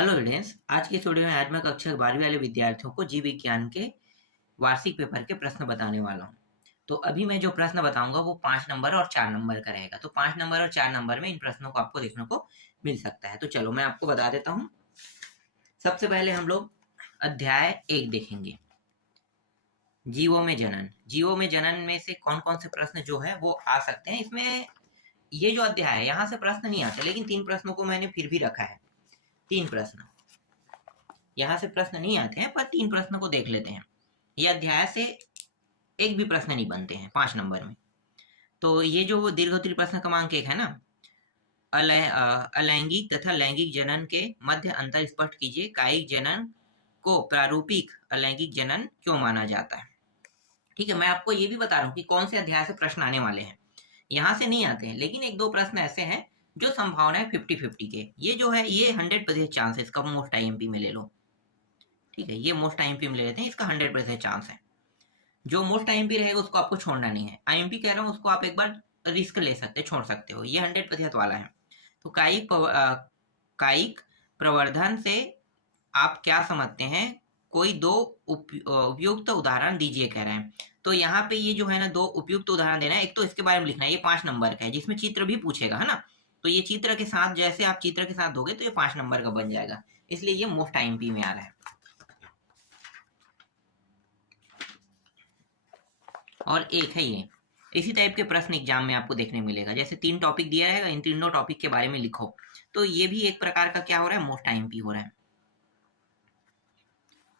Hello students, आज की इस वीडियो में आज मैं कक्षा 12वीं वाले विद्यार्थियों को जीव विज्ञान के वार्षिक पेपर के प्रश्न बताने वाला हूँ। तो अभी मैं जो प्रश्न बताऊंगा वो 5 नंबर और 4 नंबर का रहेगा। तो 5 नंबर और 4 नंबर में इन प्रश्नों को आपको देखने को मिल सकता है। तो चलो मैं आपको बता देता हूँ। सबसे पहले हम लोग अध्याय 1 देखेंगे, जीवों में जनन। जीवों में जनन में से कौन कौन से प्रश्न जो है वो आ सकते हैं। इसमें ये जो अध्याय है यहाँ से प्रश्न नहीं आते, लेकिन 3 प्रश्नों को मैंने फिर भी रखा है। 3 प्रश्न यहाँ से प्रश्न नहीं आते हैं, पर 3 प्रश्न को देख लेते हैं। ये अध्याय से एक भी प्रश्न नहीं बनते हैं 5 नंबर में। तो ये जो दीर्घोत्तरीय प्रश्न क्रमांक 1 है ना, अलैंगिक तथा लैंगिक जनन के मध्य अंतर स्पष्ट कीजिए। कायिक जनन को प्रारूपिक अलैंगिक जनन क्यों माना जाता है। ठीक है, मैं आपको ये भी बता रहा हूँ कि कौन से अध्याय से प्रश्न आने वाले हैं। यहाँ से नहीं आते हैं, लेकिन 1-2 प्रश्न ऐसे हैं जो संभावना है 50-50 के। ये जो है ये 100% चांस है इसका, मोस्ट आईएमपी में ले लो। ठीक है, ये मोस्ट आईएमपी में ले लेते हैं, इसका 100% चांस है। जो मोस्ट आईएमपी रहेगा उसको आपको छोड़ना नहीं है। आईएमपी कह रहा हूँ उसको आप एक बार रिस्क ले सकते, छोड़ सकते हो। ये 100% वाला है। तो कायिक प्रवर्धन से आप क्या समझते हैं, कोई 2 उपयुक्त उदाहरण दीजिए कह रहे हैं। तो यहाँ पे ये जो है ना 2 उपयुक्त उदाहरण देना है। एक तो इसके बारे में लिखना है, ये 5 नंबर का है, जिसमें चित्र भी पूछेगा, है ना। तो ये चित्र के साथ, जैसे आप चित्र के साथ दोगे तो ये 5 नंबर का बन जाएगा, इसलिए ये मोस्ट आईएमपी में आ रहा है। और एक है ये, इसी टाइप के प्रश्न एग्जाम में आपको देखने मिलेगा। जैसे 3 टॉपिक दिया रहेगा, इन तीनों टॉपिक के बारे में लिखो। तो ये भी एक प्रकार का क्या हो रहा है, मोस्ट आईएमपी हो रहा है।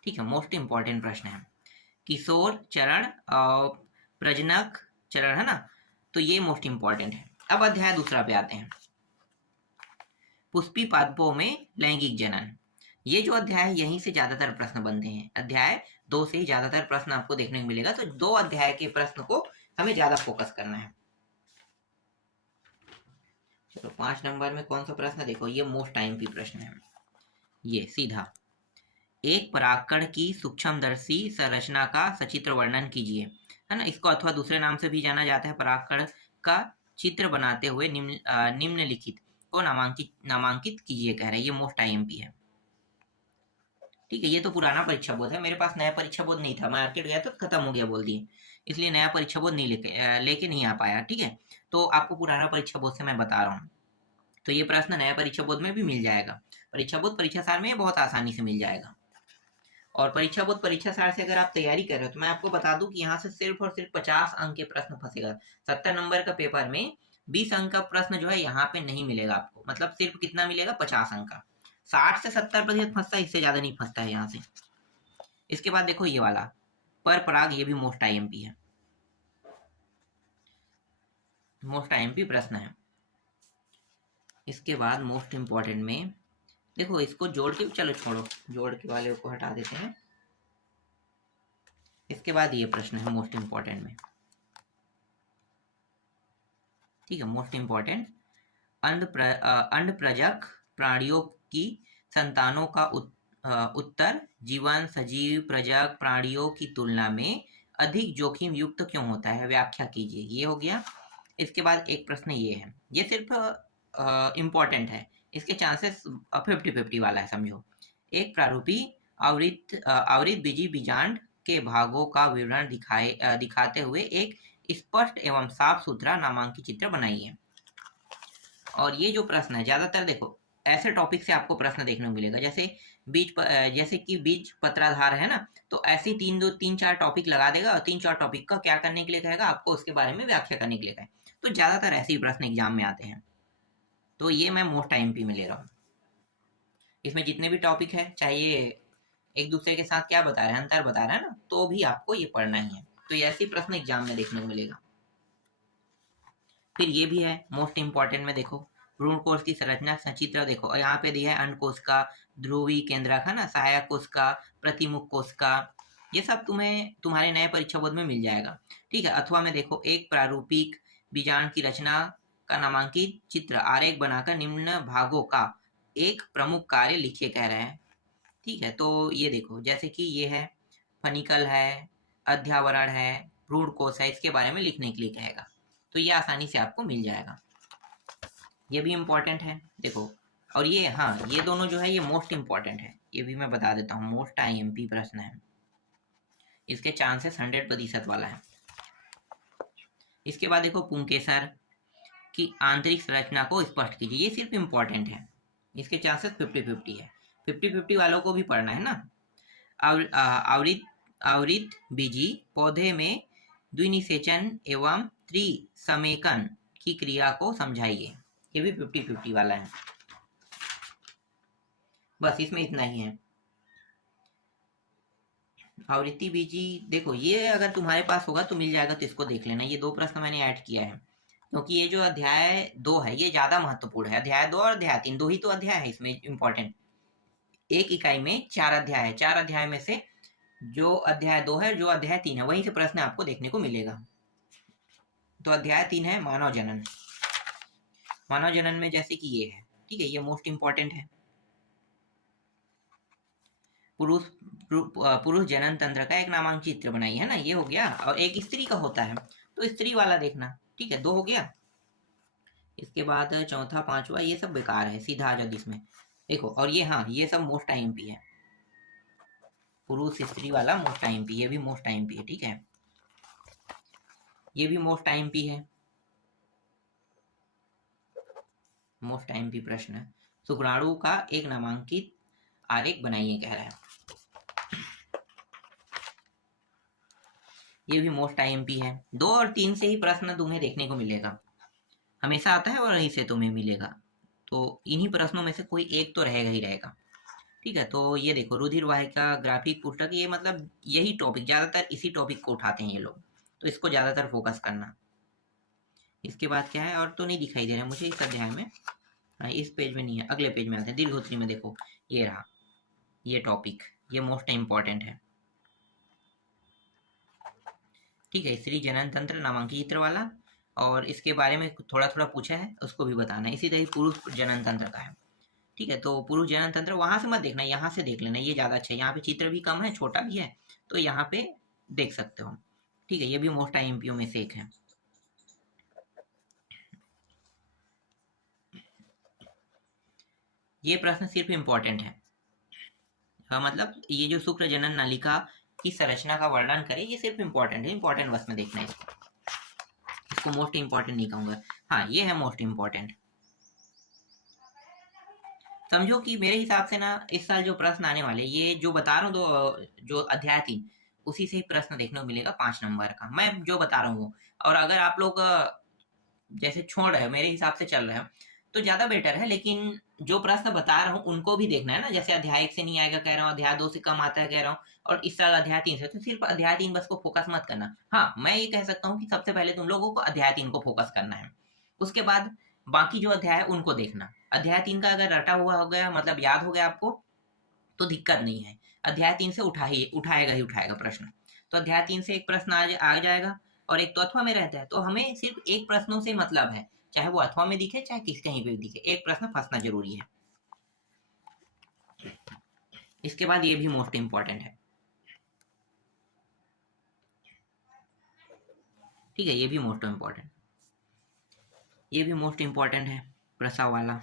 ठीक है, मोस्ट इंपॉर्टेंट प्रश्न है। किशोर चरण और प्रजनक चरण, है ना, तो ये मोस्ट इंपॉर्टेंट है। अब अध्याय दूसरा पे आते हैं, पुष्पी पादपों में लैंगिक जनन। ये जो अध्याय है यहीं से ज्यादातर प्रश्न बनते हैं। अध्याय 2 से ही ज्यादातर प्रश्न आपको देखने को मिलेगा। तो 2 अध्याय के प्रश्न को हमें ज्यादा फोकस करना है। चलो 5 नंबर में कौन सा प्रश्न देखो, ये मोस्ट आईएमपी प्रश्न है। ये सीधा, एक परागकण की सूक्ष्मदर्शी संरचना का सचित्र वर्णन कीजिए, है ना। इसको अथवा दूसरे नाम से भी जाना जाता है, परागकण का चित्र बनाते हुए निम्नलिखित को नामांकित कीजिए कह रहे हैं। ये मोस्ट आईएमपी है। ठीक है, ये तो पुराना परीक्षा बोध है। मेरे पास नया परीक्षा बोध नहीं था, मार्केट गया तो खत्म हो गया बोल दिए, इसलिए नया परीक्षा बोध नहीं लेके नहीं आ पाया। ठीक है, तो आपको पुराना परीक्षा बोध से मैं बता रहा हूँ। तो ये प्रश्न नया परीक्षा बोध में भी मिल जाएगा। परीक्षा बोध परीक्षा सार में बहुत आसानी से मिल जाएगा। और परीक्षा बोध परीक्षा सार से अगर आप तैयारी कर रहे हो तो मैं आपको बता दूं कि यहाँ से सिर्फ और सिर्फ 50 अंक के प्रश्न फंसेगा। 70 नंबर का पेपर में 20 अंक का प्रश्न जो है यहाँ पे नहीं मिलेगा आपको। मतलब सिर्फ कितना मिलेगा, 50 अंक का। 60 से 70% फंसता है, इससे ज्यादा नहीं फंसता है यहाँ से। इसके बाद देखो ये वाला पर पराग, ये भी मोस्ट आईएमपी है, मोस्ट आईएमपी प्रश्न है। इसके बाद मोस्ट इंपॉर्टेंट में देखो, इसको जोड़ के, चलो छोड़ो, जोड़ के वाले को हटा देते हैं। इसके बाद ये प्रश्न है मोस्ट इंपॉर्टेंट में। ठीक है, मोस्ट इंपॉर्टेंट, अंड प्रजक प्राणियों की संतानों का उत्तर जीवन सजीव प्रजक प्राणियों की तुलना में अधिक जोखिम युक्त क्यों होता है, व्याख्या कीजिए। ये हो गया। इसके बाद एक प्रश्न ये है, ये सिर्फ इंपॉर्टेंट है, इसके चांसेस 50-50 वाला है समझो। एक प्रारूपी आवृत बीजी बीजांड के भागों का विवरण दिखाते हुए एक स्पष्ट एवं साफ सुथरा नामांकित चित्र बनाइए। और ये जो प्रश्न है ज्यादातर देखो ऐसे टॉपिक से आपको प्रश्न देखने को मिलेगा, जैसे कि बीज पत्राधार है ना, तो ऐसी 3-4 टॉपिक लगा देगा और 3-4 टॉपिक का क्या करने के लिए कहेगा, आपको उसके बारे में व्याख्या करने के लिए कहेगा। तो ज्यादातर ऐसे ही प्रश्न एग्जाम में आते हैं। तो ये मैं मोस्ट आईएमपी में ले रहा हूँ। इसमें जितने भी टॉपिक है, चाहे ये एक दूसरे के साथ क्या बता रहे हैं, अंतर बता रहा है ना, तो भी आपको ये पढ़ना ही है। तो ये ऐसे प्रश्न एग्जाम में देखने को मिलेगा। फिर ये भी है मोस्ट इंपॉर्टेंट में, देखो भ्रूण कोश की संरचना सचित्र देखो, और यहाँ पे दिया है अंड कोश का, ध्रुवी केंद्रक, है ना, सहायक कोश का, प्रतिमुख कोश का। ये सब तुम्हारे नए परीक्षा बोध में मिल जाएगा। ठीक है, अथवा में देखो, एक प्रारूपिक बीजांड की रचना का नामांकित चित्र आरेख बनाकर निम्न भागों का एक प्रमुख कार्य लिखिए कह रहे हैं। ठीक है, तो ये देखो, जैसे कि ये है फनिकल है, अध्यावरण है, भ्रूण कोश है, इसके बारे में लिखने के लिए कहेगा। तो ये आसानी से आपको मिल जाएगा। ये भी इंपॉर्टेंट है। देखो और ये हाँ, ये दोनों जो है ये मोस्ट इंपॉर्टेंट है, ये भी मैं बता देता हूँ, मोस्ट IMP प्रश्न है, इसके चांसेस 100% वाला है। इसके बाद देखो, पुंकेसर की आंतरिक संरचना को स्पष्ट कीजिए, ये सिर्फ इंपॉर्टेंट है, इसके चांसेस 50-50 है, 50-50 वालों को भी पढ़ना है ना। आवृत आवृत बीजी पौधे में द्विनिषेचन एवं त्रिसमेकन की क्रिया को समझाइए, ये भी 50-50 वाला है, बस इसमें इतना ही है। आवृत्ति बीजी देखो, ये अगर तुम्हारे पास होगा तो मिल जाएगा, तो इसको देख लेना, ये 2 प्रश्न मैंने ऐड किया है, क्योंकि ये जो अध्याय 2 है ये ज्यादा महत्वपूर्ण है। अध्याय 2 और अध्याय 3, 2 ही तो अध्याय है इसमें इंपॉर्टेंट, एक इकाई में 4 अध्याय है, 4 अध्याय में से जो अध्याय 2 है, जो अध्याय 3 है, वहीं से प्रश्न आपको देखने को मिलेगा। तो अध्याय 3 है मानव जनन। मानव जनन में जैसे कि ये है, ठीक है, ये मोस्ट इंपॉर्टेंट है। पुरुष जनन तंत्र का एक नामांकित चित्र बनाइए, है ना, ये हो गया। और एक स्त्री का होता है, तो स्त्री वाला देखना, ठीक है, 2 हो गया। इसके बाद चौथा, पांचवा, ये सब बेकार है, सीधा आ जाओ इसमें देखो। और ये हाँ, ये सब मोस्ट IMP है, पुरुष स्त्री वाला मोस्ट IMP, ये भी मोस्ट IMP है, ठीक है, ये भी मोस्ट IMP है, मोस्ट IMP प्रश्न है। शुक्राणु का एक नामांकित आरेख बनाइए कह रहा है, ये भी मोस्ट IMP है। 2 और 3 से ही प्रश्न तुम्हें देखने को मिलेगा, हमेशा आता है और यहीं से तुम्हें मिलेगा, तो इन्हीं प्रश्नों में से कोई एक तो रहेगा ही रहेगा, ठीक है। तो ये देखो, रुधिर वाहिका ग्राफिक पुस्तक, ये मतलब यही टॉपिक, ज्यादातर इसी टॉपिक को उठाते हैं ये लोग, तो इसको ज्यादातर फोकस करना। इसके बाद क्या है, और तो नहीं दिखाई दे रहा है मुझे इस अध्याय में, हाँ, इस पेज में नहीं है, अगले पेज में आते हैं, दीर्घोत्री में देखो, ये रहा ये टॉपिक, ये मोस्ट इंपॉर्टेंट है, ठीक है। स्त्री जनन तंत्र नामांकित चित्र वाला, और इसके बारे में थोड़ा थोड़ा पूछा है, उसको भी बताना है। इसी तरह पुरुष जनन तंत्र का है, ठीक है। तो पुरुष जनन तंत्र वहां से मत देखना, यहाँ से देख लेना, ये ज्यादा अच्छा है, यहाँ पे चित्र भी कम है, छोटा भी है, तो यहाँ पे देख सकते हो, ठीक है। ये भी मोस्ट IMP में से एक है। ये प्रश्न सिर्फ इंपॉर्टेंट है, मतलब ये जो शुक्र जनन नलिका की संरचना का वर्णन करे, ये सिर्फ इंपॉर्टेंट है, इंपॉर्टेंट बस में देखना है इसको मोस्ट इंपॉर्टेंट नहीं कहूंगा, हाँ ये है मोस्ट इंपॉर्टेंट। समझो कि मेरे हिसाब से ना, इस साल जो प्रश्न आने वाले, ये जो बता रहा हूँ, जो अध्याय 3, उसी से ही प्रश्न देखने को मिलेगा 5 नंबर का, मैं जो बता रहा हूँ। और अगर आप लोग जैसे छोड़ रहे हो, मेरे हिसाब से चल रहे हो, तो ज्यादा बेटर है, लेकिन जो प्रश्न बता रहा हूँ उनको भी देखना है ना, जैसे अध्याय 1 से नहीं आएगा कह रहा हूँ, अध्याय 2 से कम आता है कह रहा हूँ, और इस साल अध्याय 3 से, तो सिर्फ अध्याय 3 बस को फोकस मत करना। हाँ, मैं ये कह सकता हूँ कि सबसे पहले तुम लोगों को अध्याय 3 को फोकस करना है, उसके बाद बाकी जो अध्याय है उनको देखना। अध्याय 3 का अगर रटा हुआ हो गया, मतलब याद हो गया आपको, तो दिक्कत नहीं है, अध्याय 3 से उठाएगा ही उठाएगा प्रश्न। तो अध्याय 3 से एक प्रश्न आ जाएगा, और एक तो अथवा में रहता है, तो हमें सिर्फ एक प्रश्नों से मतलब है, चाहे वो अथवा में दिखे चाहे कहीं पे भी दिखे, एक प्रश्न फंसना जरूरी है। इसके बाद ये भी मोस्ट इंपॉर्टेंट है, ठीक है, ये भी मोस्ट इंपॉर्टेंट, ये भी मोस्ट इंपॉर्टेंट है, प्रसव वाला,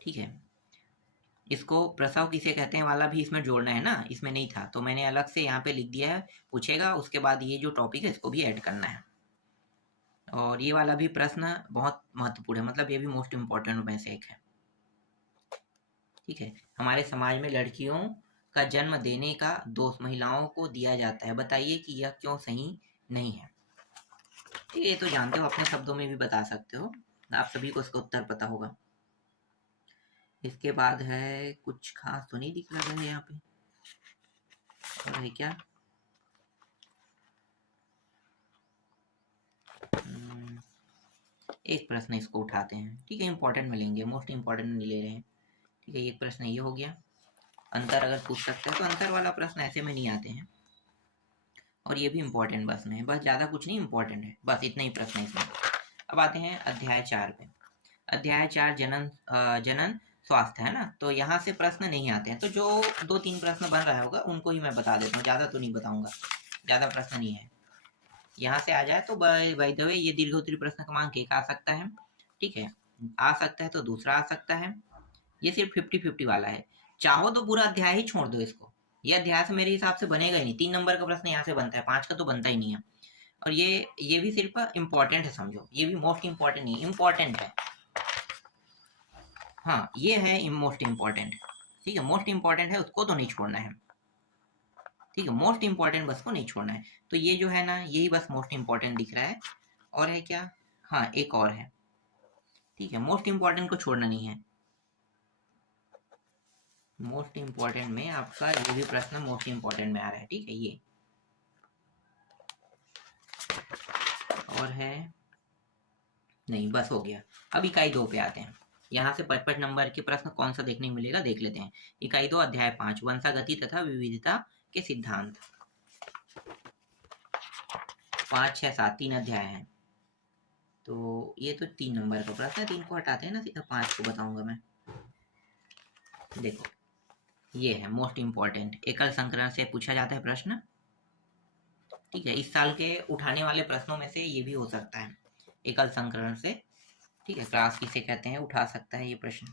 ठीक है। इसको प्रसव किसे कहते हैं वाला भी इसमें जोड़ना है ना, इसमें नहीं था, तो मैंने अलग से यहाँ पे लिख दिया है, पूछेगा, उसके बाद ये जो टॉपिक है इसको भी ऐड करना है। और ये वाला भी प्रश्न बहुत महत्वपूर्ण है, मतलब ये भी मोस्ट इंपॉर्टेंट में से एक है, ठीक है। हमारे समाज में लड़कियों का जन्म देने का दोष महिलाओं को दिया जाता है, बताइए कि यह क्यों सही नहीं है, ठीक है। ये तो जानते हो, अपने शब्दों में भी बता सकते हो, आप सभी को इसका उत्तर पता होगा। इसके बाद है, कुछ खास तो नहीं दिख रहा है यहाँ पे, और है क्या, एक प्रश्न इसको उठाते हैं, ठीक है, इंपॉर्टेंट में लेंगे, मोस्ट इंपॉर्टेंट नहीं ले रहे हैं, ठीक है। एक प्रश्न ये हो गया, अंतर अगर पूछ सकते हैं तो अंतर वाला प्रश्न ऐसे में नहीं आते हैं, और ये भी इंपॉर्टेंट बस में है, बस ज़्यादा कुछ नहीं, इंपॉर्टेंट है, बस इतना ही प्रश्न है इसमें। अब आते हैं अध्याय 4 पे। अध्याय 4 जनन स्वास्थ्य है ना, तो यहाँ से प्रश्न नहीं आते हैं, तो जो 2-3 प्रश्न बन रहा होगा उनको ही मैं बता देता हूँ, ज़्यादा तो नहीं बताऊंगा, ज़्यादा प्रश्न नहीं है। यहाँ से आ जाए तो बाय द वे ये दीर्घ उत्तरी प्रश्न क्रमांक 1 आ सकता है, ठीक है, आ सकता है तो दूसरा आ सकता है। ये सिर्फ 50-50 वाला है। चाहो तो पूरा अध्याय ही छोड़ दो इसको, ये अध्याय से मेरे हिसाब से बनेगा ही नहीं। 3 नंबर का प्रश्न यहाँ से बनता है, 5 का तो बनता ही नहीं है। और ये भी सिर्फ इम्पोर्टेंट है, समझो ये भी मोस्ट इम्पोर्टेंट नहीं, इम्पोर्टेंट है। हाँ ये है मोस्ट इम्पोर्टेंट, ठीक है, मोस्ट इम्पोर्टेंट है, उसको तो नहीं छोड़ना है, ठीक है, मोस्ट इम्पोर्टेंट बस को नहीं छोड़ना है। तो ये जो है ना, यही बस मोस्ट इम्पोर्टेंट दिख रहा है। और है क्या, हाँ एक और है, ठीक है, मोस्ट इम्पोर्टेंट को छोड़ना नहीं है। मोस्ट इम्पोर्टेंट में आपका ये भी प्रश्न मोस्ट इम्पोर्टेंट में आ रहा है, ठीक है, ये और है नहीं, बस हो गया। अब इकाई 2 पे आते हैं। यहाँ से 55 नंबर के प्रश्न कौन सा देखने को मिलेगा देख लेते हैं। इकाई 2 अध्याय 5 वंशागति तथा विविधता के सिद्धांत। 5, 6, 7 3 अध्याय हैं। तो ये तो 3 नंबर का प्रश्न है, 3 को हटाते हैं ना, सीधा 5 को बताऊंगा मैं। देखो ये है मोस्ट इम्पोर्टेंट, एकल संकरण से पूछा जाता है प्रश्न, ठीक है, इस साल के उठाने वाले प्रश्नों में से ये भी हो सकता है, एकल संकरण से, ठीक है, क्लास किसे कहते हैं, उठा सकता है ये प्रश्न।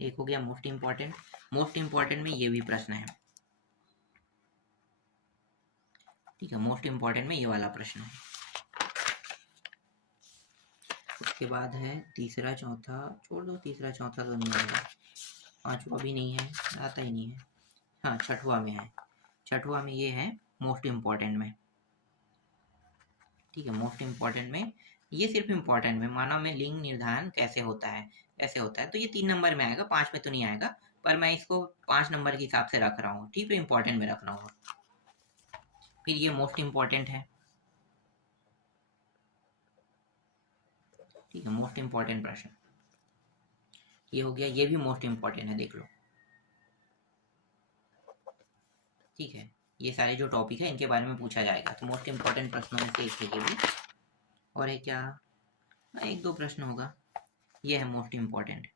एक हो गया मोस्ट इम्पोर्टेंट। मोस्ट इम्पोर्टेंट में ये भी प्रश्न है, ठीक है, मोस्ट इम्पोर्टेंट में ये वाला प्रश्न है। उसके बाद है तीसरा चौथा, छोड़ दो, तीसरा चौथा तो नहीं आएगा, पांचवा भी नहीं है, आता ही नहीं है। हाँ छठवा में है, छठवा में ये है मोस्ट इम्पोर्टेंट में, ठीक है, मोस्ट इम्पोर्टेंट में ये सिर्फ इम्पोर्टेंट में, मानव में लिंग निर्धारण कैसे होता है, ऐसे होता है, तो ये 3 नंबर में आएगा, 5 में तो नहीं आएगा, पर मैं इसको 5 नंबर के हिसाब से रख रहा हूँ, ठीक है, इम्पोर्टेंट में रख रहा हूँ। फिर ये मोस्ट इम्पोर्टेंट है, ठीक है, मोस्ट इम्पोर्टेंट प्रश्न ये हो गया, ये भी मोस्ट इम्पोर्टेंट है, देख लो, ठीक है, ये सारे जो टॉपिक है इनके बारे में पूछा जाएगा, तो मोस्ट इम्पोर्टेंट प्रश्नों में से एक है ये भी। और है क्या, एक दो प्रश्न होगा, ये है मोस्ट इम्पोर्टेंट,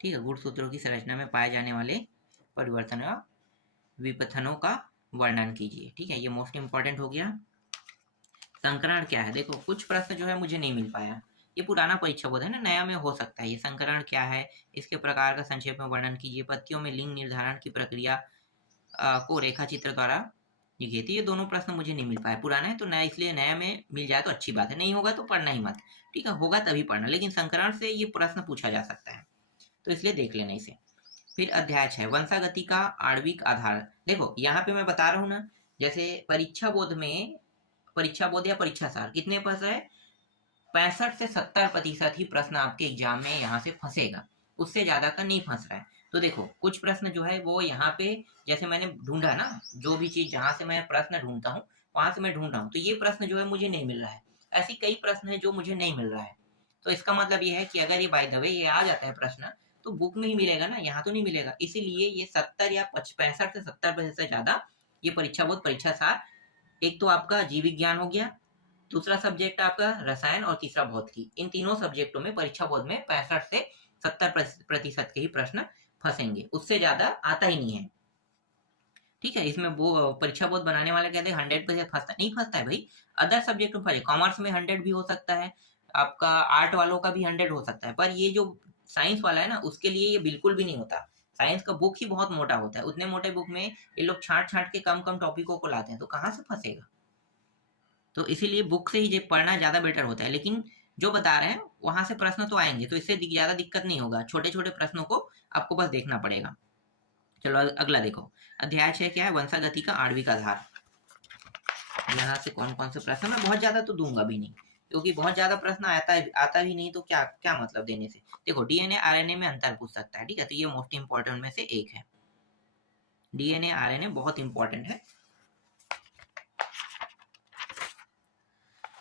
ठीक है, गुणसूत्रों की संरचना में पाए जाने वाले परिवर्तन या विपथनों का वर्णन कीजिए, ठीक है, ये मोस्ट इम्पोर्टेंट हो गया। संकरण क्या है, देखो कुछ प्रश्न जो है मुझे नहीं मिल पाया, ये पुराना परीक्षा बोध है ना, नया में हो सकता है। ये संकरण क्या है, इसके प्रकार का संक्षेप में वर्णन कीजिए, पत्तियों में लिंग निर्धारण की प्रक्रिया को रेखा चित्र द्वारा लिखिए। तो ये दोनों प्रश्न मुझे नहीं मिल पाए, पुराना है तो नया, इसलिए नया में मिल जाए तो अच्छी बात है, नहीं होगा तो पढ़ना ही मत, ठीक है, होगा तभी पढ़ना, लेकिन संकरण से ये प्रश्न पूछा जा सकता है, तो इसलिए देख लेना इसे। फिर अध्याय 6 वंशागति का आणविक आधार। देखो यहाँ पे मैं बता रहा हूँ ना, जैसे परीक्षा बोध में, परीक्षा बोध या परीक्षा सार कितने प्रश्न है, 65 से 70% ही प्रश्न आपके एग्जाम में यहाँ से फंसेगा, उससे ज्यादा का नहीं फंस रहा है। तो देखो कुछ प्रश्न जो है वो यहाँ पे, जैसे मैंने ढूंढा ना, जो भी चीज जहां से मैं प्रश्न ढूंढता हूँ वहां से मैं ढूंढ रहा हूँ, तो ये प्रश्न जो है मुझे नहीं मिल रहा है, ऐसी कई प्रश्न है जो मुझे नहीं मिल रहा है। तो इसका मतलब ये है कि अगर ये बाय द वे ये आ जाता है प्रश्न, तो बुक में ही मिलेगा ना, यहाँ तो नहीं मिलेगा, इसीलिए ये 70 या 65 से 70% से ज्यादा ये परीक्षा बोध परीक्षा सार। एक तो आपका जीव विज्ञान हो गया, दूसरा सब्जेक्ट आपका रसायन, और तीसरा भौतिकी, इन तीनों सब्जेक्टों में परीक्षा बोध में 65 से 70% के ही प्रश्न फंसेंगे, उससे ज्यादा आता ही नहीं है, ठीक है। इसमें वो परीक्षा बोध बनाने वाले कहते हैं 100% फंसता नहीं, फंसता है भाई, अदर सब्जेक्ट में फंसे, कॉमर्स में 100 भी हो सकता है, आपका आर्ट वालों का भी 100 हो सकता है, पर ये जो साइंस वाला है ना उसके लिए ये बिल्कुल भी नहीं होता। साइंस का बुक ही बहुत मोटा होता है, उतने मोटे बुक में ये लोग छांट छांट के कम कम टॉपिकों को लाते हैं, तो कहाँ से फंसेगा। तो इसीलिए बुक से ही पढ़ना ज़्यादा बेटर होता है, लेकिन जो बता रहे हैं वहां से प्रश्न तो आएंगे, तो इससे ज़्यादा दिक्कत नहीं होगा, छोटे छोटे प्रश्नों को आपको बस देखना पड़ेगा। चलो अगला देखो, अध्याय 6 क्या है, वंशागति का आणविक आधार। यहाँ से कौन कौन से प्रश्न, मैं बहुत ज़्यादा तो दूंगा भी नहीं, क्योंकि बहुत ज़्यादा प्रश्न आता भी नहीं, तो क्या क्या मतलब देने से। देखो डीएनए आरएनए में अंतर पूछ सकता है, ठीक है, तो ये मोस्ट इंपॉर्टेंट में से एक है, डीएनए आरएनए बहुत इंपॉर्टेंट है।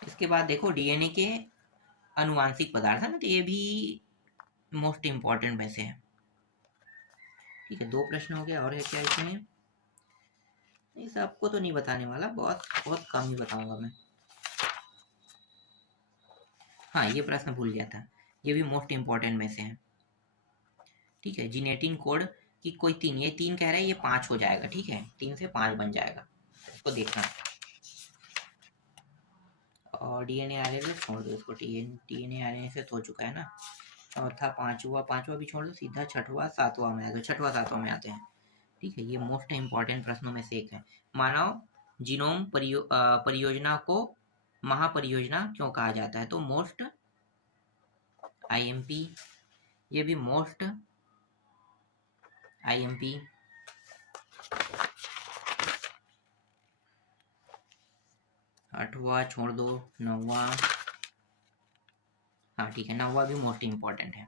इसके बाद देखो डीएनए के अनुवांशिक पदार्थ है ना, तो ये भी मोस्ट इंपॉर्टेंट में से है, ठीक है, 2 प्रश्न हो गया। और है क्या इसमें, नहीं सबको तो नहीं बताने वाला, बहुत बहुत कम ही बताऊंगा मैं। हाँ ये प्रश्न भूल गया था, ये भी मोस्ट इंपॉर्टेंट में से है, ठीक है, जीनेटिन कोड की कोई 3, ये 3 कह रहा है, ये 5 हो जाएगा, ठीक है, 3 से 5 बन जाएगा। इसको देखना। और डीएनए आरएनए छोड़ दो इसको, डीएनए आरएनए से तो हो चुका है ना। और था पांचवा भी छोड़ दो, सीधा छठवां सातवां में आ जाओ, छठवां सातवां में आते हैं। ठीक है, ये मोस्ट इंपॉर्टेंट प्रश्नों में से एक है। मानव जीनोम परियोजना को महापरियोजना क्यों कहा जाता है? तो मोस्ट आईएमपी, ये भी मोस्ट आईएमपी। आठवां छोड़ दो, नौवां, हाँ ठीक है, नौवां भी मोस्ट इंपॉर्टेंट है।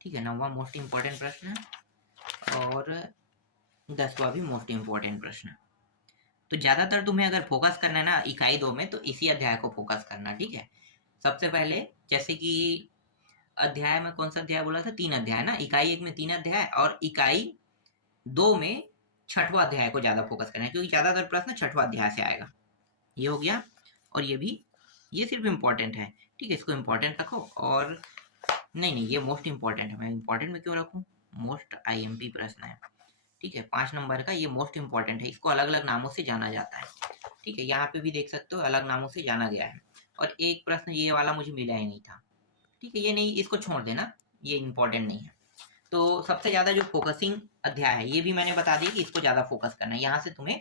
ठीक है, नौवां मोस्ट इंपॉर्टेंट प्रश्न और 10वां भी मोस्ट इंपॉर्टेंट प्रश्न। तो ज्यादातर तुम्हें अगर फोकस करना है ना इकाई 2 में, तो इसी अध्याय को फोकस करना। ठीक है, सबसे पहले जैसे कि अध्याय में, कौन सा अध्याय बोला था? 3 अध्याय ना, इकाई 1 में 3 अध्याय और इकाई 2 में 6वां अध्याय को ज्यादा फोकस करना है, क्योंकि ज्यादातर प्रश्न 6वां अध्याय से आएगा। ये हो गया। और ये भी, ये सिर्फ इम्पोर्टेंट है। ठीक है, इसको इम्पोर्टेंट रखो। और नहीं, ये मोस्ट इंपॉर्टेंट है। मैं इंपॉर्टेंट में क्यों रखूं? मोस्ट आईएमपी प्रश्न है। ठीक है, 5 नंबर का, ये मोस्ट इंपॉर्टेंट है। इसको अलग अलग नामों से जाना जाता है। ठीक है, यहाँ पे भी देख सकते हो अलग नामों से जाना गया है। और एक प्रश्न ये वाला मुझे मिला ही नहीं था। ठीक है, ये नहीं, इसको छोड़ देना, ये इंपॉर्टेंट नहीं है। तो सबसे ज्यादा जो फोकसिंग अध्याय है, ये भी मैंने बता दिया कि इसको ज्यादा फोकस करना है। यहाँ से तुम्हें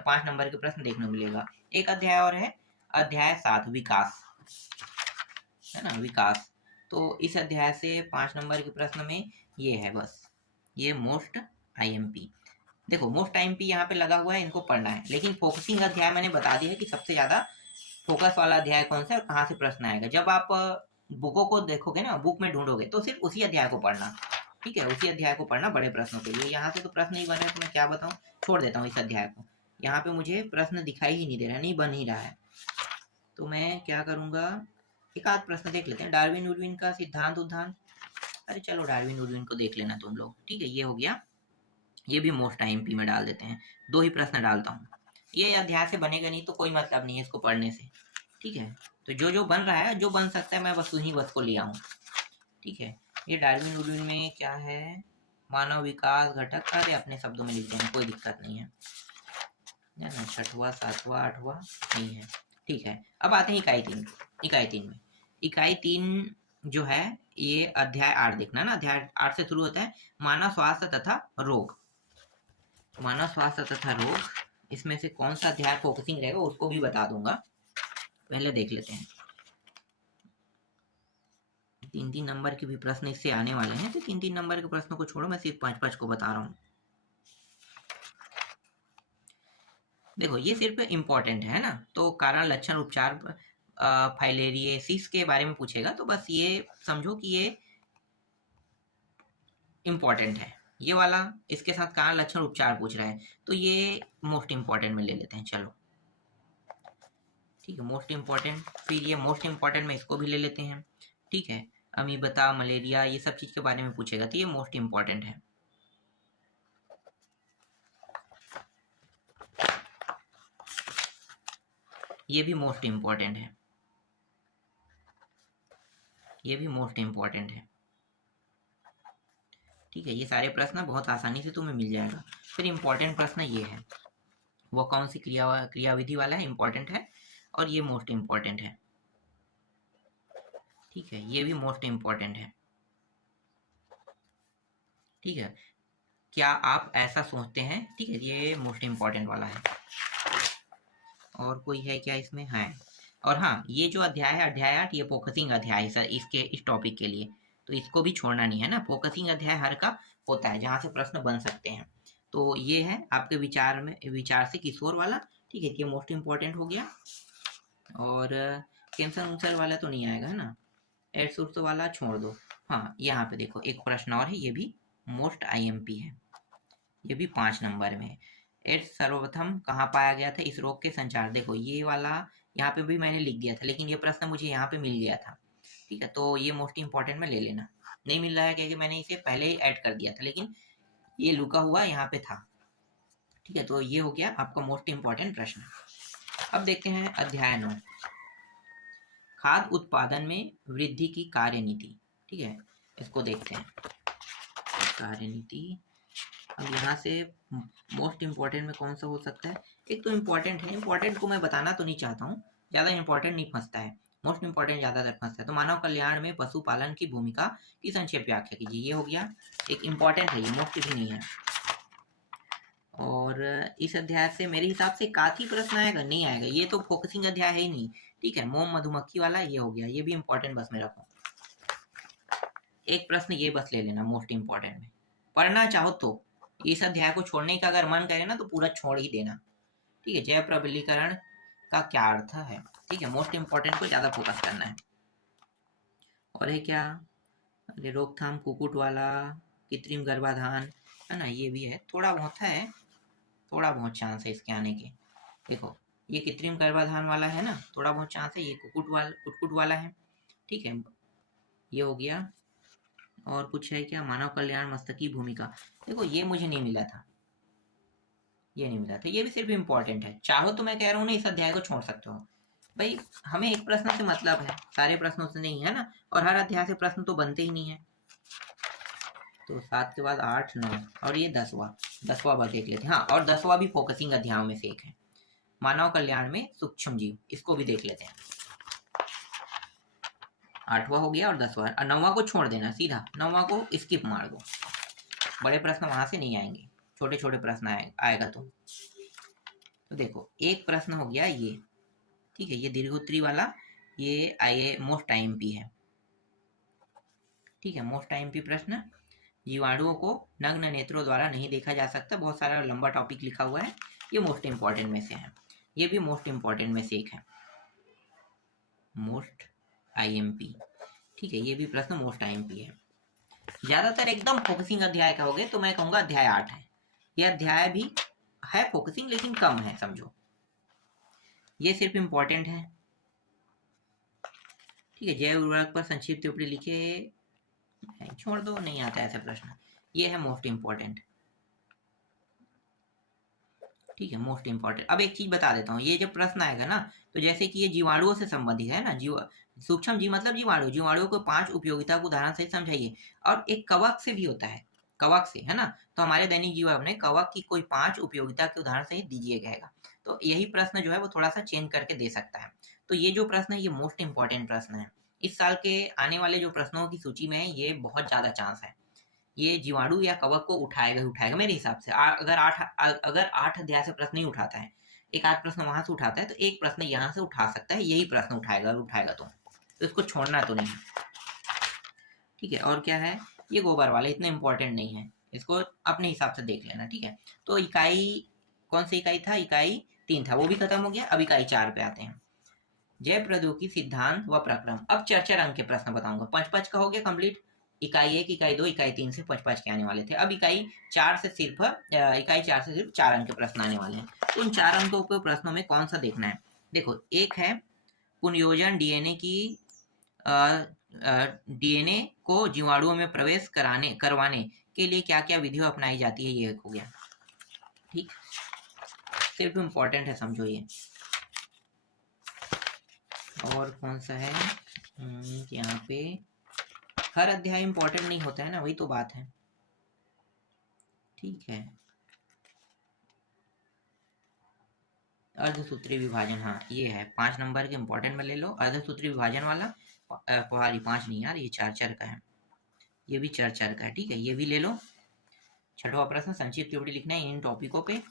5 नंबर के प्रश्न देखने को मिलेगा। एक अध्याय और है, अध्याय 7, विकास, है ना, विकास। तो इस अध्याय से 5 नंबर के प्रश्न में ये है, बस ये मोस्ट आईएमपी। देखो मोस्ट आईएमपी यहाँ पे लगा हुआ है, इनको पढ़ना है। लेकिन फोकसिंग अध्याय मैंने बता दिया है कि सबसे ज्यादा फोकस वाला अध्याय कौन सा है और कहाँ से प्रश्न आएगा। जब आप बुकों को देखोगे ना, बुक में ढूंढोगे, तो सिर्फ उसी अध्याय को पढ़ना। ठीक है, उसी अध्याय को पढ़ना बड़े प्रश्नों के लिए। यहाँ से तो प्रश्न नहीं बने तो मैं क्या बताऊँ, छोड़ देता हूँ इस अध्याय को। यहाँ पे मुझे प्रश्न दिखाई ही नहीं दे रहा, नहीं बन ही रहा है, तो मैं क्या करूँगा, एक आध प्रश्न देख लेते हैं। डार्विन उर्विन का सिद्धांत उद्धान, अरे चलो डार्विन उर्विन को देख लेना तुम लोग। ठीक है, ये हो गया, ये भी मोस्ट आईएमपी में डाल देते हैं। 2 ही प्रश्न डालता हूँ, ये अध्याय से बनेगा नहीं तो कोई मतलब नहीं है इसको पढ़ने से। ठीक है, तो जो जो बन रहा है, जो बन सकता है, मैं बस उन्हीं बस को लिया हूँ। ठीक है, ये डार्विन उर्विन में क्या है, मानव विकास घटक, अरे अपने शब्दों में लिख देंगे, कोई दिक्कत नहीं है ना। 6वां 7वां 8वां नहीं है। ठीक है, अब आते हैं इकाई 3। इकाई 3 में, इकाई 3 जो है, ये अध्याय 8 देखना ना, अध्याय 8 से शुरू होता है, मानव स्वास्थ्य तथा रोग। मानव स्वास्थ्य तथा रोग, इसमें से कौन सा अध्याय फोकसिंग रहेगा उसको भी बता दूंगा, पहले देख लेते हैं। 3-3 नंबर के भी प्रश्न इससे आने वाले हैं, तो 3-3 नंबर के प्रश्नों को छोड़ो, मैं सिर्फ 5-5 को बता रहा हूँ। देखो ये सिर्फ इम्पोर्टेंट है ना, तो कारण लक्षण उपचार, फाइलेरियोसिस के बारे में पूछेगा, तो बस ये समझो कि ये इम्पोर्टेंट है। ये वाला इसके साथ कारण लक्षण उपचार पूछ रहा है, तो ये मोस्ट इंपॉर्टेंट में ले लेते हैं। चलो ठीक है, मोस्ट इंपॉर्टेंट, फिर ये मोस्ट इंपॉर्टेंट में इसको भी ले लेते हैं। ठीक है, अमीबता, मलेरिया, ये सब चीज के बारे में पूछेगा, तो ये मोस्ट इंपॉर्टेंट है। ये भी मोस्ट इंपॉर्टेंट है, ये भी मोस्ट इंपॉर्टेंट है। ठीक है, ये सारे प्रश्न बहुत आसानी से तुम्हें मिल जाएगा। फिर इंपॉर्टेंट प्रश्न ये है, वो कौन सी क्रियाविधि वाला है, इंपॉर्टेंट है, और ये मोस्ट इंपॉर्टेंट है। ठीक है, ये भी मोस्ट इंपॉर्टेंट है। ठीक है, क्या आप ऐसा सोचते हैं? ठीक है, ये मोस्ट इंपॉर्टेंट वाला है। और कोई है क्या इसमें? है। और हाँ, ये जो अध्याय है, अध्याय 8, ये फोकसिंग अध्याय है सर, इसके इस टॉपिक के लिए, तो इसको भी छोड़ना नहीं है ना। फोकसिंग अध्याय हर का होता है जहाँ से प्रश्न बन सकते हैं। तो ये है आपके विचार से किशोर वाला। ठीक है, ये मोस्ट इंपॉर्टेंट हो गया। और कैंसर उंसर वाला तो नहीं आएगा, है ना। एड्स उड्स वाला छोड़ दो। हाँ, यहाँ पे देखो एक प्रश्न और है, ये भी मोस्ट आईएमपी है, ये भी 5 नंबर में है। एड्स सर्वप्रथम कहाँ पाया गया था? इस रोग के संचार, देखो ये वाला यहाँ पे भी मैंने लिख दिया था, लेकिन ये प्रश्न मुझे यहाँ पे मिल गया था। ठीक है, तो ये मोस्ट इंपॉर्टेंट में ले लेना। नहीं मिल रहा है क्योंकि मैंने इसे पहले ही ऐड कर दिया था, लेकिन ये लुका हुआ यहाँ पे था। ठीक है, तो ये हो गया आपका मोस्ट इंपॉर्टेंट प्रश्न। अब देखते हैं अध्याय 9, खाद्य उत्पादन में वृद्धि की कार्यनीति। ठीक है, इसको देखते हैं। कार्यनीति, अब यहाँ से मोस्ट इम्पोर्टेंट में कौन सा हो सकता है? एक तो इम्पोर्टेंट है, इम्पोर्टेंट को मैं बताना तो नहीं चाहता हूँ, ज़्यादा इम्पोर्टेंट नहीं फंसता है, मोस्ट इम्पोर्टेंट ज़्यादातर फंसता है। तो मानव कल्याण में पशुपालन की भूमिका की संक्षेप व्याख्या कीजिए, ये हो गया। एक इम्पोर्टेंट है, ये मुफ्त भी नहीं है। और इस अध्याय से मेरे हिसाब से काफी प्रश्न आएगा, नहीं आएगा, ये तो फोकसिंग अध्याय है ही नहीं। ठीक है, मोम मधुमक्खी वाला ये हो गया, ये भी इम्पोर्टेंट बस में रखो। एक प्रश्न ये बस ले लेना मोस्ट इम्पोर्टेंट में, पढ़ना चाहो तो इस अध्याय को छोड़ने का अगर मन करे ना तो पूरा छोड़ ही देना। ठीक है, जैव प्रबलीकरण का क्या अर्थ है? ठीक है, मोस्ट इम्पोर्टेंट को ज्यादा फोकस करना है। और है क्या? अरे रोकथाम कुकुट वाला, कृत्रिम गर्भाधान है ना, ये भी है, थोड़ा बहुत है, थोड़ा बहुत चांस है इसके आने के। देखो ये कृत्रिम गर्भाधान वाला है ना, थोड़ा बहुत चांस है। ये कुटकुट वाला है। ठीक है, ये हो गया। और कुछ है क्या? मानव कल्याण मस्तकी भूमिका, देखो ये मुझे नहीं मिला था, ये नहीं मिला था, ये भी सिर्फ इम्पोर्टेंट है। चाहो तो मैं कह रहा हूँ ना, इस अध्याय को छोड़ सकते हो भाई, हमें एक प्रश्न से मतलब है, सारे प्रश्नों से नहीं है ना, और हर अध्याय से प्रश्न तो बनते ही नहीं है। तो 7 के बाद 8, 9 और ये 10वां बार देख लेते हैं। हाँ, और 10वां भी फोकसिंग अध्यायों में से एक है, मानव कल्याण में सूक्ष्म जीव, इसको भी देख लेते हैं। 8वां हो गया और 10वां, और 9वां को छोड़ देना, सीधा 9वां को स्किप मार दो, बड़े प्रश्न वहां से नहीं आएंगे, छोटे छोटे प्रश्न आएगा। तो देखो एक प्रश्न हो गया ये, ठीक है, ये दीर्घोत्तरी वाला, ये आईए मोस्ट आईएमपी है। ठीक है, मोस्ट आईएमपी प्रश्न, जीवाणुओं को नग्न नेत्रों द्वारा नहीं देखा जा सकता, बहुत सारा लंबा टॉपिक लिखा हुआ है, ये मोस्ट इंपॉर्टेंट में से है, ये भी मोस्ट इंपॉर्टेंट में से एक है, मोस्ट आईएमपी। ठीक है, ये भी प्रश्न मोस्ट आईएमपी है। ज्यादातर एकदम फोकसिंग अध्याय कहोगे तो मैं कहूंगा अध्याय 8 है, यह अध्याय भी है फोकसिंग लेकिन कम है, समझो ये सिर्फ इंपॉर्टेंट है। ठीक है, जैव उर्वरक पर संक्षिप्त टिप्पणी लिखे, छोड़ दो, नहीं आता ऐसे प्रश्न, ये है मोस्ट इंपॉर्टेंट। ठीक है, मोस्ट इंपॉर्टेंट। अब एक चीज बता देता हूँ, ये जब प्रश्न आएगा ना, तो जैसे कि ये जीवाणुओं से संबंधित है ना, सूक्ष्म जीव मतलब जीवाणुओं को 5 उपयोगिता को उदाहरण से समझाइए, और एक कवक से भी होता है, कवक से है ना, तो हमारे दैनिक जीवन में कवक की कोई 5 उपयोगिता के उदाहरण से ही दीजिए गएगा। तो यही प्रश्न जो है वो थोड़ा सा चेंज करके दे सकता है। तो ये जो प्रश्न है ये मोस्ट इंपॉर्टेंट प्रश्न है, इस साल के आने वाले जो प्रश्नों की सूची में है ये बहुत ज्यादा चांस है, ये जीवाणु या कवक को उठाएगा मेरे हिसाब से। अगर 8 अध्याय से प्रश्न नहीं उठाता है, एक आध प्रश्न वहां से उठाता है, तो एक प्रश्न यहाँ से उठा सकता है, यही प्रश्न उठाएगा तो इसको छोड़ना तो नहीं। ठीक है, और क्या है? ये गोबर वाला इतना इंपॉर्टेंट नहीं है, इसको अपने हिसाब से देख लेना। ठीक है, तो इकाई कौन सी इकाई था? इकाई 3 था, वो भी खत्म हो गया। अब इकाई 4 पे आते हैं, जैव प्रौद्योगिकी सिद्धांत व प्रक्रम। अब 4 अंक के प्रश्न बताऊंगा, 5 का हो गया कंप्लीट, इकाई 1, इकाई 2, इकाई 3 से 5 के आने वाले थे। अब इकाई 4 से सिर्फ 4 अंक के प्रश्न आने वाले हैं। तो उन 4 अंकों के प्रश्नों में कौन सा देखना है? देखो एक है पुनर्योजन, डीएनए को जीवाणुओं में प्रवेश करवाने के लिए क्या क्या विधियां अपनाई जाती है, ये हो गया। ठीक, सिर्फ इम्पोर्टेंट है, समझो ये। और कौन सा है यहाँ पे? हर अध्याय इंपॉर्टेंट नहीं होता है ना, वही तो बात है। ठीक है, अर्धसूत्री विभाजन, हाँ ये है 5 नंबर के, इंपॉर्टेंट में ले लो, अर्धसूत्री विभाजन वाला। 5 नहीं यार, ये 4 का है, ये भी 4 का है। ठीक है, ये भी ले लो। 6वां प्रश्न, संक्षिप्त टिप्पणी लिखना है इन टॉपिकों पे,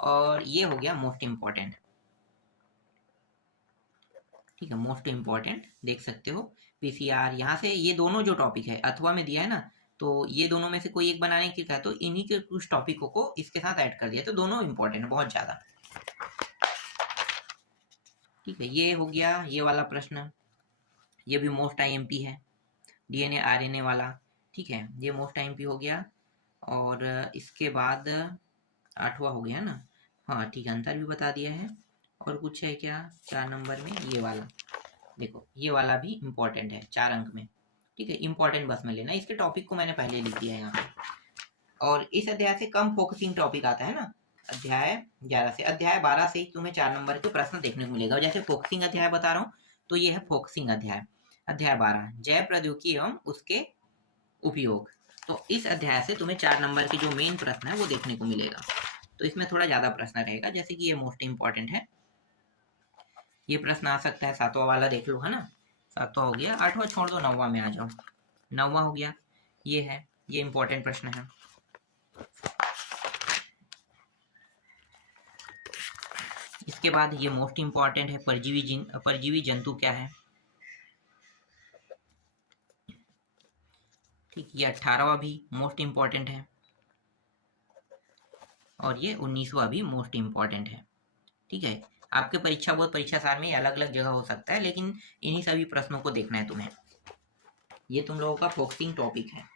और ये हो गया मोस्ट इम्पोर्टेंट। ठीक है, मोस्ट इम्पोर्टेंट देख सकते हो, पीसीआर, यहाँ से ये दोनों जो टॉपिक है अथवा में दिया है ना, तो ये दोनों में से कोई एक बनाने की कहा, तो इन्हीं के कुछ टॉपिकों को इसके साथ ऐड कर दिया, तो दोनों इम्पोर्टेंट है बहुत ज्यादा। ठीक है, ये हो गया ये वाला प्रश्न, ये भी मोस्ट आईएमपी है, डीएनए आरएनए वाला। ठीक है, ये मोस्ट आईएमपी हो गया। और इसके बाद 8वां हो गया ना, हाँ ठीक है, अंतर भी बता दिया है। और कुछ है क्या 4 नंबर में? ये वाला देखो, ये वाला भी इम्पोर्टेंट है 4 अंक में। ठीक है, इम्पोर्टेंट बस में लेना, इसके टॉपिक को मैंने पहले लिख दिया है यहाँ पे। और इस अध्याय से कम फोकसिंग टॉपिक आता है ना, अध्याय 11 से, अध्याय 12 से ही तुम्हें 4 नंबर के प्रश्न देखने को मिलेगा। जैसे फोकसिंग अध्याय बता रहा हूँ, तो ये है फोकसिंग अध्याय, अध्याय 12, जैव प्रौद्योगिकी एवं उसके उपयोग। तो इस अध्याय से तुम्हें 4 नंबर के जो मेन प्रश्न है वो देखने को मिलेगा। तो इसमें थोड़ा ज़्यादा प्रश्न रहेगा, जैसे कि ये मोस्ट इंपॉर्टेंट है। ये प्रश्न आ सकता है, 7वां वाला देख लो, है ना। 7वां हो गया, 8वां छोड़ दो, 9वां में आ जाओ। 9वां हो गया, ये है, ये इंपॉर्टेंट प्रश्न है। इसके बाद ये मोस्ट इंपॉर्टेंट है, परजीवी जंतु क्या है। ठीक, ये 18वां भी मोस्ट इंपॉर्टेंट है और ये 19वां भी मोस्ट इंपॉर्टेंट है। ठीक है, आपके परीक्षा बोर्ड परीक्षा सार में अलग अलग जगह हो सकता है, लेकिन इन्हीं सभी प्रश्नों को देखना है तुम्हें। ये तुम लोगों का फोकसिंग टॉपिक है।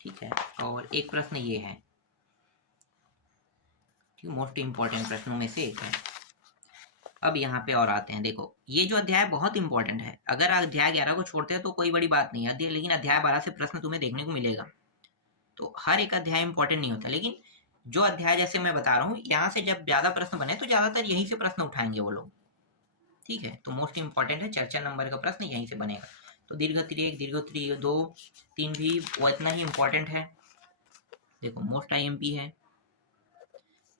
ठीक है, और एक प्रश्न ये है, ठीक, मोस्ट इंपॉर्टेंट प्रश्नों में से एक है। अब यहाँ पे और आते हैं, देखो ये जो अध्याय बहुत इंपॉर्टेंट है। अगर अध्याय 11 को छोड़ते हैं तो कोई बड़ी बात नहीं है, लेकिन अध्याय 12 से प्रश्न तुम्हें देखने को मिलेगा। तो हर एक अध्याय इंपॉर्टेंट नहीं होता, लेकिन जो अध्याय जैसे मैं बता रहा हूँ, यहाँ से जब ज्यादा प्रश्न बने तो ज्यादातर यहीं से प्रश्न उठाएंगे वो लोग। ठीक है, तो मोस्ट इंपॉर्टेंट है, चर्चा नंबर का प्रश्न यहीं से बनेगा। तो दीर्घोत्तरीय 1, दीर्घोत्तरीय 2, 3 भी वो इतना ही इंपॉर्टेंट है। देखो मोस्ट आईएमपी है।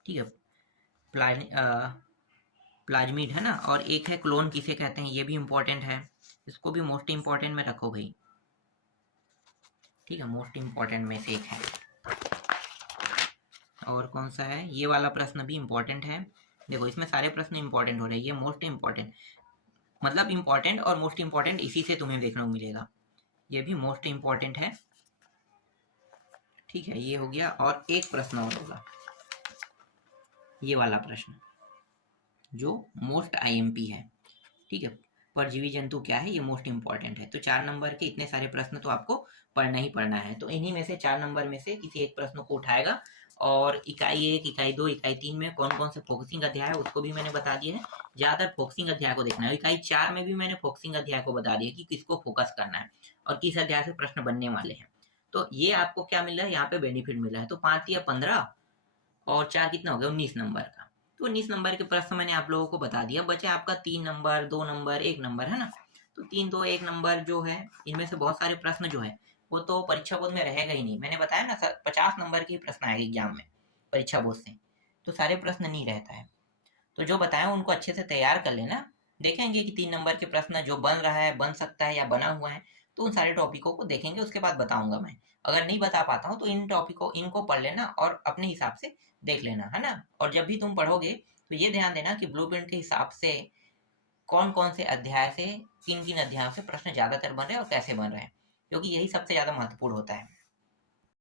ठीक है, प्लाज्मिड है ना, और एक है क्लोन किसे कहते हैं, ये भी इंपॉर्टेंट है। इसको भी मोस्ट इंपॉर्टेंट में रखो भाई। ठीक है, मोस्ट इंपॉर्टेंट में से एक है। और कौन सा है, ये वाला प्रश्न भी इंपॉर्टेंट है। देखो इसमें सारे प्रश्न इंपॉर्टेंट हो रहे हैं, ये मोस्ट इंपॉर्टेंट, मतलब इंपॉर्टेंट और मोस्ट इंपॉर्टेंट इसी से तुम्हें देखने को मिलेगा। ये भी मोस्ट इंपॉर्टेंट है। ठीक है, ये हो गया, और एक प्रश्न और होगा, ये वाला प्रश्न जो मोस्ट आईएमपी है। ठीक है, परजीवी जंतु क्या है, ये मोस्ट इंपॉर्टेंट है। तो 4 नंबर के इतने सारे प्रश्न तो आपको पढ़ना ही पढ़ना है। तो इन्हीं में से 4 नंबर में से किसी एक प्रश्न को उठाएगा। और इकाई 1, इकाई 2, इकाई 3 में कौन कौन से फोकसिंग अध्याय है उसको भी मैंने बता दिया है। ज्यादातर फोकसिंग अध्याय को देखना है। इकाई 4 में भी मैंने फोकसिंग अध्याय को बता दिया कि किसको फोकस करना है और किस अध्याय से प्रश्न बनने वाले हैं। तो ये आपको क्या मिल रहा है, यहाँ पे बेनिफिट मिल रहा है। तो 5 या 15 और 4 कितना हो गया, 19 नंबर का। तो 19 नंबर के प्रश्न मैंने आप लोगों को बता दिया। बचे आपका 3 नंबर, 2 नंबर, 1 नंबर, है ना। तो 3, 2, 1 नंबर जो है, इनमें से बहुत सारे प्रश्न जो है वो तो परीक्षा बोर्ड में रहेगा ही नहीं। मैंने बताया ना सर, 50 नंबर के प्रश्न आएंगे एग्जाम में परीक्षा बोर्ड से, तो सारे प्रश्न नहीं रहता है। तो जो बताया उनको अच्छे से तैयार कर लेना। देखेंगे कि 3 नंबर के प्रश्न जो बन रहा है, बन सकता है या बना हुआ है, तो उन सारे टॉपिकों को देखेंगे, उसके बाद बताऊंगा मैं। अगर नहीं बता पाता हूँ तो इन टॉपिकों इनको पढ़ लेना और अपने हिसाब से देख लेना, है ना। और जब भी तुम पढ़ोगे तो ये ध्यान देना कि ब्लूप्रिंट के हिसाब से कौन कौन से अध्याय से, किन किन अध्यायों से प्रश्न ज्यादातर बन रहे हैं और कैसे बन रहे हैं, क्योंकि यही सबसे ज्यादा महत्वपूर्ण होता है।